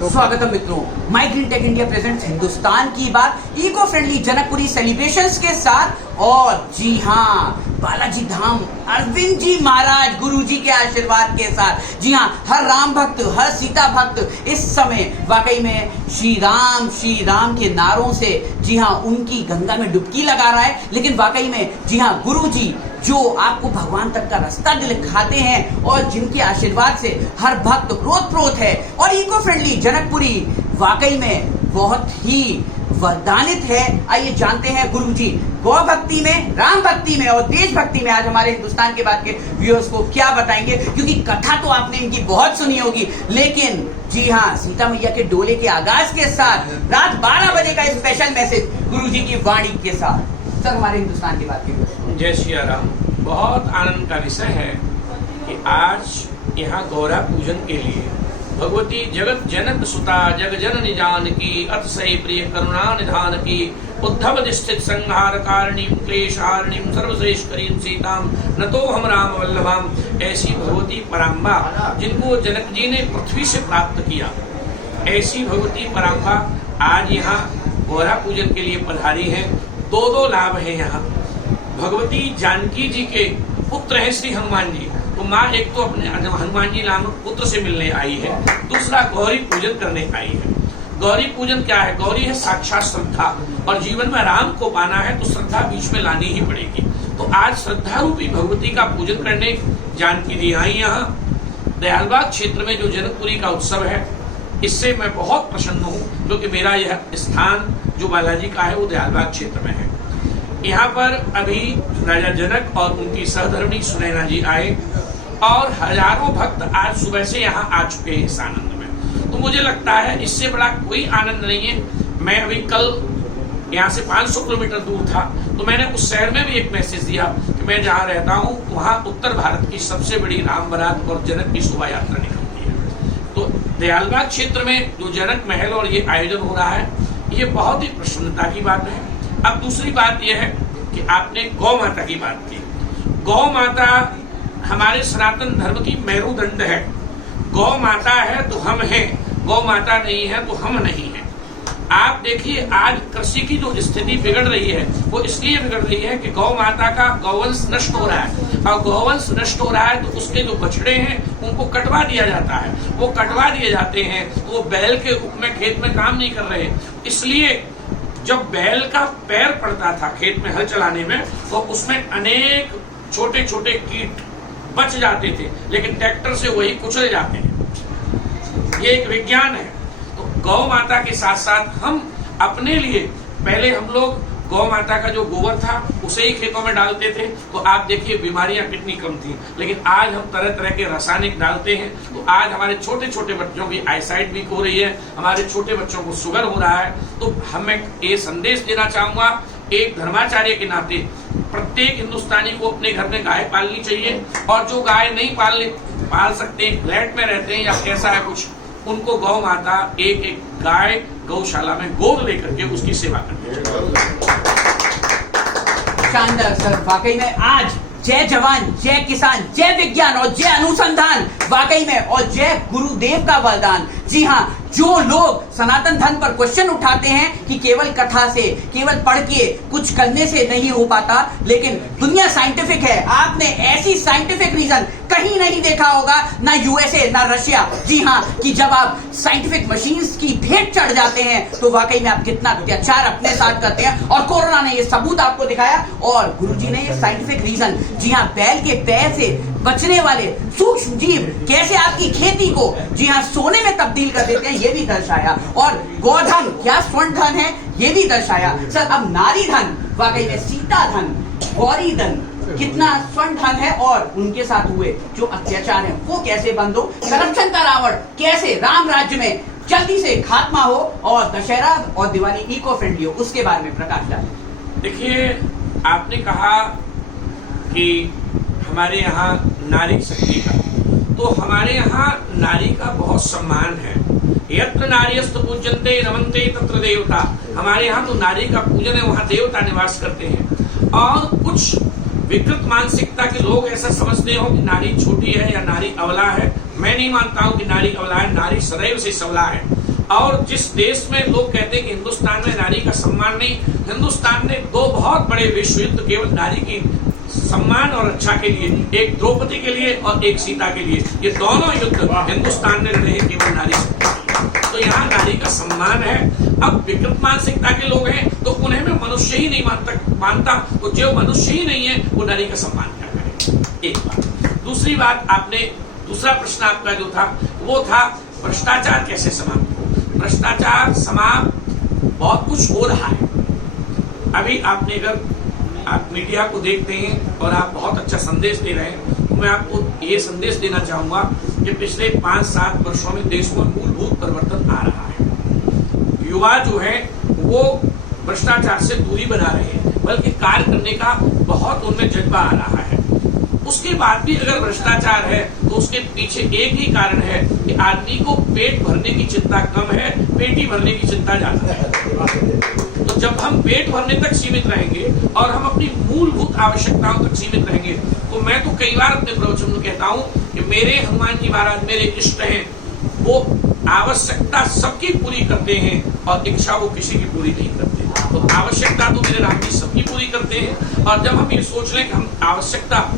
स्वागतम मित्रों, my green tech India presents Hindustan की बात इको फ्रेंडली जनकपुरी सेलिब्रेशंस के साथ। और जी हाँ, बालाजी धाम अरविंद जी महाराज गुरु जी के आशीर्वाद के साथ। जी हाँ, हर राम भक्त, हर सीता भक्त इस समय वाकई में श्री राम के नारों से जी हाँ उनकी गंगा में डुबकी लगा रहा है। लेकिन वाकई में जी हाँ, गुरु जी जो आपको भगवान तक का रास्ता दिखाते हैं और जिनके आशीर्वाद से हर भक्त प्रोत है। और इको फ्रेंडली जनकपुरी वाकई में बहुत ही वरदानित है। आइए जानते हैं गुरु जी गौ भक्ति में, राम भक्ति में और देश भक्ति में आज हमारे हिंदुस्तान के बाद के व्यूअर्स को क्या बताएंगे। क्योंकि कथा तो आपने इनकी बहुत सुनी होगी, लेकिन जी हाँ, सीता मैया के डोले के आगाज के साथ रात 12 बजे का स्पेशल मैसेज गुरु जी की वाणी के साथ। सर, हमारे हिंदुस्तान की बात की। जय श्री राम। बहुत आनंद का विषय है कि आज यहाँ गौरा पूजन के लिए भगवती जगत जनक सुता जग जननी जानकी अतिशय प्रिय करुणा निधान की उद्धव स्थित संहार कारणीम क्लेशारणीम सर्वश्रेष्ठ करीम सीताम नतो हम राम वल्लभाम। ऐसी भगवती पराम्बा जिनको जनक जी ने पृथ्वी से प्राप्त किया, ऐसी भगवती पराम्बा आज यहाँ गौरा पूजन के लिए पधारी है। दो लाभ है यहाँ। भगवती जानकी जी के पुत्र हैं श्री हनुमान जी, तो माँ एक तो अपने हनुमान जी नामक पुत्र से मिलने आई है, दूसरा गौरी पूजन करने आई है। गौरी पूजन क्या है? गौरी है साक्षात श्रद्धा, और जीवन में राम को पाना है तो श्रद्धा बीच में लानी ही पड़ेगी। तो आज श्रद्धा रूपी भगवती का पूजन करने जानकी जी आई यहाँ। दयालबाग क्षेत्र में जो जनकपुरी का उत्सव है, इससे मैं बहुत प्रसन्न हूँ, क्योंकि मेरा यह स्थान जो बालाजी का है वो दयालबाग क्षेत्र में है। यहाँ पर अभी राजा जनक और उनकी सहधर्मिणी सुनैना जी आए और हजारों भक्त आज सुबह से यहाँ आ चुके हैं इस आनंद में। तो मुझे लगता है इससे बड़ा कोई आनंद नहीं है। मैं अभी कल यहाँ से 500 किलोमीटर दूर था, तो मैंने उस शहर में भी एक मैसेज दिया कि मैं जहाँ रहता हूँ वहाँ उत्तर भारत की सबसे बड़ी राम बारात और जनक की शोभा यात्रा निकलती है। तो दयालबाग क्षेत्र में जो जनक महल और ये आयोजन हो रहा है, ये बहुत ही प्रसन्नता की बात है। अब दूसरी बात यह है कि आपने गौ माता की बात की। गौ माता हमारे सनातन धर्म की मेरुदंड है। गौ माता है तो हम हैं, गौ माता नहीं है तो हम नहीं हैं। आप देखिए आज कृषि की जो स्थिति बिगड़ रही है वो इसलिए बिगड़ रही है कि गौ माता का गौवंश नष्ट हो रहा है, और गौवंश नष्ट हो रहा है तो उसके जो बछड़े हैं उनको कटवा दिया जाता है। वो कटवा दिए जाते हैं तो वो बैल के रूप में खेत में काम नहीं कर रहे। इसलिए जब बैल का पैर पड़ता था खेत में हल चलाने में, तो उसमें अनेक छोटे छोटे कीट बच जाते थे, लेकिन ट्रैक्टर से वही कुचल जाते हैं। ये एक विज्ञान है। तो गौ माता के साथ साथ हम अपने लिए पहले हम लोग गौ माता का जो गोबर था उसे ही खेतों में डालते थे, तो आप देखिए बीमारियां कितनी कम थी। लेकिन आज हम तरह तरह के रासायनिक डालते हैं, तो आज हमारे छोटे छोटे बच्चों की आईसाइट वीक हो रही है, हमारे छोटे बच्चों को शुगर हो रहा है। तो हमें ये संदेश देना चाहूंगा, एक धर्माचार्य के नाते प्रत्येक हिंदुस्तानी को अपने घर में गाय पालनी चाहिए, और जो गाय नहीं पाल सकते, फ्लैट में रहते हैं या कैसा है कुछ, उनको गौ माता एक एक गाय गौशाला में गोद लेकर के उसकी सेवा करनी चाहिए। शानदार सर, वाकई में आज जय जवान, जय किसान, जय विज्ञान और जय अनुसंधान वाकई में, और जय गुरुदेव का वरदान। जी हाँ, जो लोग सनातन धर्म पर क्वेश्चन उठाते हैं कि केवल कथा से, केवल पढ़ के कुछ करने से नहीं हो पाता, लेकिन दुनिया साइंटिफिक है। आपने ऐसी साइंटिफिक रीजन कहीं नहीं देखा होगा, ना यूएसए ना रशिया। जी हाँ, कि जब आप साइंटिफिक मशीन्स की भेंट चढ़ जाते हैं तो वाकई में आप कितना अत्याचार अपने साथ करते हैं, और कोरोना ने ये सबूत आपको दिखाया, और गुरुजी ने ये साइंटिफिक रीजन, जी हाँ, बैल के पैर से बचने वाले सूक्ष्म जीव कैसे आपकी खेती को जी हाँ सोने में तब्दील कर देते हैं, ये भी दर्शाया। और गोधन क्या स्वर्ण धन है, ये भी दर्शाया। सर, अब नारी धन वाकई में सीता धन, गौरी धन कितना स्वर्ण धन है, और उनके साथ हुए जो अत्याचार है वो कैसे बंद हो, करप्शन का रावण कैसे राम राज्य में जल्दी से खात्मा हो, और दशहरा और दिवाली इको फ्रेंडली हो, उसके बारे में प्रकाश डालें। देखिए, आपने कहा कि हमारे यहाँ नारी शक्ति का, तो हमारे यहाँ नारी का बहुत सम्मान है। यत्र नार्यस्तु पूज्यन्ते रमन्ते तत्र देवता। हमारे यहाँ तो नारी का पूजन है, वहाँ देवता निवास करते हैं। और कुछ विकृत मानसिकता के लोग ऐसा समझते हो कि नारी छोटी है या नारी अबला है। मैं नहीं मानता हूँ कि नारी अबला है, नारी सदैव से सबला है। और जिस देश में लोग कहते हैं कि हिंदुस्तान में नारी का सम्मान नहीं, हिंदुस्तान ने दो बहुत बड़े विश्व युद्ध केवल नारी की सम्मान और रक्षा के लिए, एक द्रौपदी के लिए और एक सीता के लिए, ये दोनों युद्ध हिंदुस्तान ने लड़े हैं केवल नारी से। तो यहाँ नारी का सम्मान है। अब विकृत मानसिकता के लोग हैं तो उन्हें मैं मनुष्य ही नहीं मानता, तो जो मनुष्य ही नहीं है वो नारी का सम्मान क्या करे, एक बात। दूसरी बात, आपने दूसरा प्रश्न आपका जो था वो था भ्रष्टाचार कैसे समाप्त हो। भ्रष्टाचार समाप्त बहुत कुछ हो रहा है। अभी आपने, अगर आप मीडिया को देखते हैं और आप बहुत अच्छा संदेश दे रहे हैं, तो मैं आपको ये संदेश देना चाहूंगा कि पिछले 5-7 वर्षों में देश में मूलभूत परिवर्तन आ रहा है। युवा जो है वो भ्रष्टाचार से दूरी बना रहे हैं, बल्कि कार्य करने का बहुत उनमें जज्बा आ रहा है। उसके बाद भी अगर भ्रष्टाचार है तो उसके पीछे एक ही कारण है कि आदमी को पेट भरने की चिंता कम है, पेटी भरने की चिंता ज्यादा है। तो जब हम पेट भरने तक सीमित रहेंगे और हम अपनी मूलभूत आवश्यकताओं तक सीमित रहेंगे, तो मैं तो कई बार अपने प्रवचन में कहता हूं कि मेरे हनुमान जी महाराज मेरे इष्ट हैं, वो आवश्यकता सबकी पूरी करते हैं और इच्छा वो किसी की पूरी नहीं करते। तो आवश्यकता तो मेरे राम जी सबकी पूरी करते हैं, और जब हम ये सोच लें कि हम आवश्यकता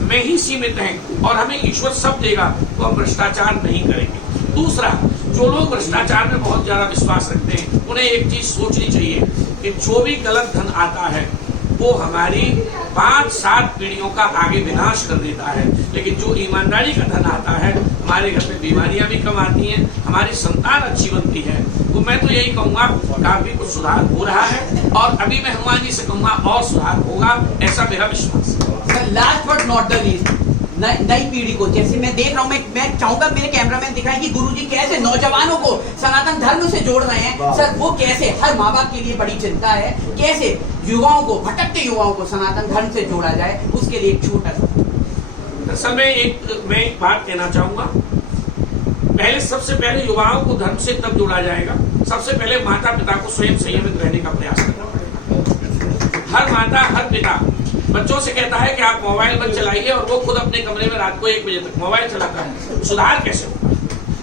में ही सीमित हैं और हमें ईश्वर सब देगा, तो हम भ्रष्टाचार नहीं करेंगे। दूसरा, जो लोग भ्रष्टाचार में बहुत ज्यादा विश्वास रखते हैं, उन्हें एक चीज सोचनी चाहिए कि जो भी गलत धन आता है वो हमारी 5-7 पीढ़ियों का आगे विनाश कर देता है, लेकिन जो ईमानदारी का धन आता है, हमारे घर में बीमारियां भी कम आती हैं, हमारी संतान अच्छी बनती है। तो मैं तो यही कहूंगा, काफी कुछ सुधार हो रहा है और अभी मैं हनुमान जी से कहूंगा और सुधार होगा, ऐसा मेरा विश्वास है। Last but not the least, नई पीढ़ी को, जैसे मैं देख रहा हूँ, मैं चाहूंगा मेरे कैमरामैन दिखाएं कि गुरुजी कैसे नौजवानों को सनातन धर्म से जोड़ रहे हैं। सर, वो कैसे, हर माँ बाप के लिए बड़ी चिंता है, कैसे युवाओं को, भटकते युवाओं को सनातन धर्म से जोड़ा जाए, उसके लिए एक छोटा सा। दरअसल मैं एक बात कहना चाहूंगा। पहले, सबसे पहले युवाओं को धर्म से तब जोड़ा जाएगा, सबसे पहले माता पिता को स्वयं संयमित रहने का प्रयास करना पड़ेगा। हर माता, हर पिता बच्चों से कहता है कि आप मोबाइल मत चलाइए, और वो खुद अपने कमरे में रात को 1 बजे तक मोबाइल चलाता है। सुधार कैसे होगा?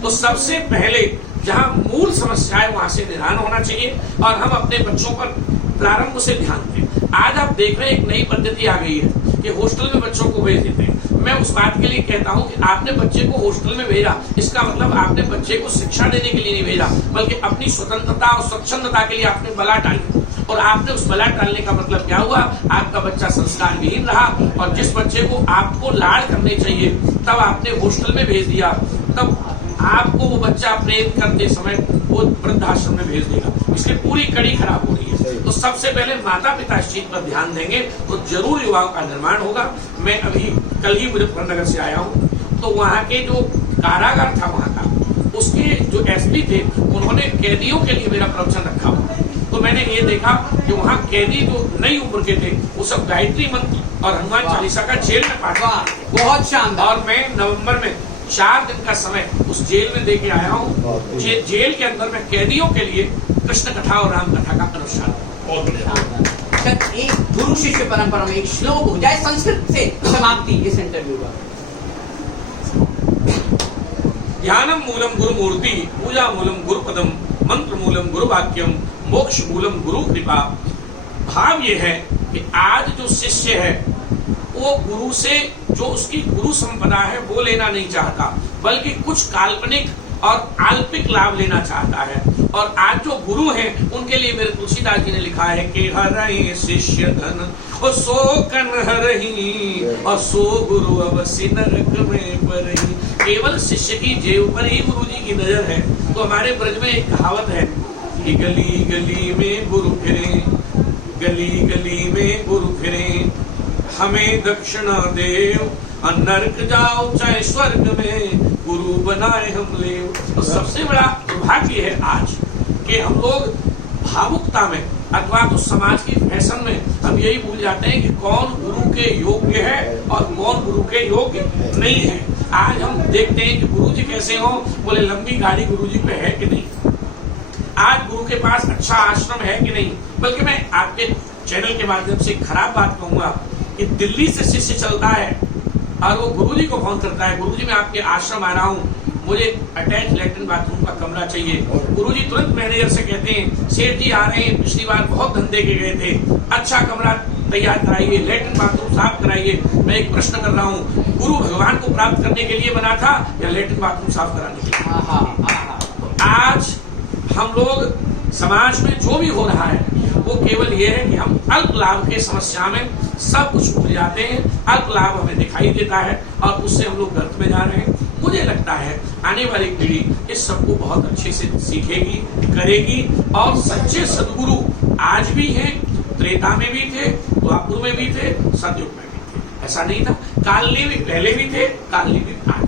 तो सबसे पहले जहां मूल समस्या है वहां से निदान होना चाहिए, और हम अपने बच्चों पर प्रारंभ से ध्यान दें। आज आप देख रहे हैं एक नई पद्धति आ गई है कि हॉस्टल में बच्चों को भेज देते हैं। मैं उस बात के लिए कहता हूं कि आपने बच्चे को हॉस्टल में भेजा, इसका मतलब आपने बच्चे को शिक्षा देने के लिए नहीं भेजा, बल्कि अपनी स्वतंत्रता और स्वच्छंदता के लिए आपने बला टाली। और आपने उस बला टालने का मतलब क्या हुआ? आपका बच्चा संस्कार विहीन रहा, और जिस बच्चे को आपको लाड़ करने चाहिए तब आपने हॉस्टल में भेज दिया, तब आपको वो बच्चा प्रेम करते समय वो वृद्धाश्रम में भेज देगा। इसलिए पूरी कड़ी खराब हो रही है। तो सबसे पहले माता पिता इस चीज पर ध्यान देंगे तो जरूर युवाओं का निर्माण होगा। मैं अभी कल ही मुजफ्फरनगर से आया हूँ, तो वहाँ के जो कारागार था वहाँ का, उसके जो एसपी थे, उन्होंने कैदियों के लिए मेरा प्रवचन रखा हुआ। तो मैंने ये देखा कि वहाँ कैदी जो नई उम्र के थे, वो सब गायत्री मंत्र और हनुमान चालीसा का जेल में पाठ किया। बहुत शानदार। और मैं नवंबर में 4 दिन का समय उस जेल में दे के आया हूँ। जेल के अंदर में कैदियों के लिए कृष्ण कथा और राम कथा का अनुष्ठान। एक गुरु शिष्य परंपरा में एक श्लोक हो जाए संस्कृत से समाप्ति इस इंटरव्यू का। ध्यानम मूलम गुरु मूर्ति, पूजा मूलम गुरु पदम, मंत्र मूलम गुरु वाक्यम, मोक्ष मूलम गुरु कृपा। भाव ये है कि आज जो शिष्य है वो गुरु से जो उसकी गुरु संपदा है वो लेना नहीं चाहता, बल्कि कुछ काल्पनिक और अल्पिक लाभ लेना चाहता है। और आज जो गुरु हैं उनके लिए मेरे तुलसीदास जी ने लिखा है कि हरहि शिष्य धन और सो कन हरहि और सो गुरु अवसि नरक में परहि। केवल शिष्य की जेब पर ही गुरु जी की नजर है। तो हमारे ब्रज में एक कहावत है कि गली गली में गुरु फिरे, गली गली में गुरु फिरे, हमें दक्षिणा देव, नरक जाओ चाहे स्वर्ग में, गुरु बनाए हम ले। तो सबसे बड़ा दुर्भाग्य है आज कि हम लोग भावुकता में अथवा तो समाज की फैशन में हम यही भूल जाते हैं कि कौन गुरु के योग्य है और कौन गुरु के योग्य नहीं है। आज हम देखते हैं कि गुरु जी कैसे हो, बोले लंबी गाड़ी गुरु जी पे है कि नहीं, आज गुरु के पास अच्छा आश्रम है कि नहीं। बल्कि मैं आपके चैनल के माध्यम से खराब बात कहूंगा कि दिल्ली से शिष्य चलता है और वो गुरुजी को फोन करता है, गुरुजी मैं आपके आश्रम आ रहा हूँ, मुझे अटैच लैट्रिन बाथरूम का कमरा होना चाहिए। गुरुजी तुरंत मैनेजर से कहते हैं, सेठ जी आ रहे हैं, पिछली बार बहुत धंधे के गए थे, अच्छा कमरा तैयार कराइए, लेटरिन बाथरूम साफ कराइए। मैं एक प्रश्न कर रहा हूँ, गुरु भगवान को प्राप्त करने के लिए बना था या लेटरिन बाथरूम साफ कराने के लिए? आज हम लोग समाज में जो भी हो रहा है वो केवल ये है कि हम अल्प लाभ के समस्या में सब कुछ भूल जाते हैं, अल्प लाभ हमें दिखाई देता है और उससे हम लोग गर्त में जा रहे हैं। मुझे लगता है आने वाली पीढ़ी इस सबको बहुत अच्छे से सीखेगी, करेगी। और सच्चे सदगुरु आज भी हैं, त्रेता में भी थे, द्वापर में भी थे, सतयुग में भी थे। ऐसा नहीं था, कालनी में पहले भी थे, कालनी में आज।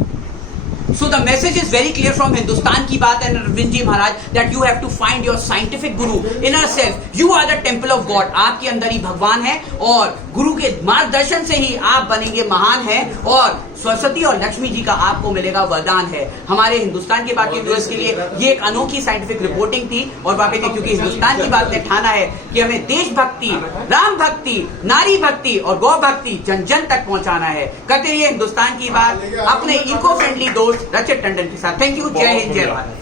So the message is very clear from Hindustan की बात है अरविंद जी महाराज, that you have to find your scientific guru inner self. You are the temple of God. आपके अंदर ही भगवान है और गुरु के मार्गदर्शन से ही आप बनेंगे महान है और सरस्वती और लक्ष्मी जी का आपको मिलेगा वरदान है। हमारे हिंदुस्तान के बाकी व्यूअर्स के लिए ये एक अनोखी साइंटिफिक रिपोर्टिंग थी और वाकई में क्योंकि हिंदुस्तान की बात ने ठाना है कि हमें देशभक्ति, राम भक्ति, नारी भक्ति और गौ भक्ति जन जन तक पहुंचाना है। करते रहिए हिंदुस्तान की बात अपने इको फ्रेंडली दोस्त रचित टंडन के साथ। Thank you. जय हिंद, जय भारत।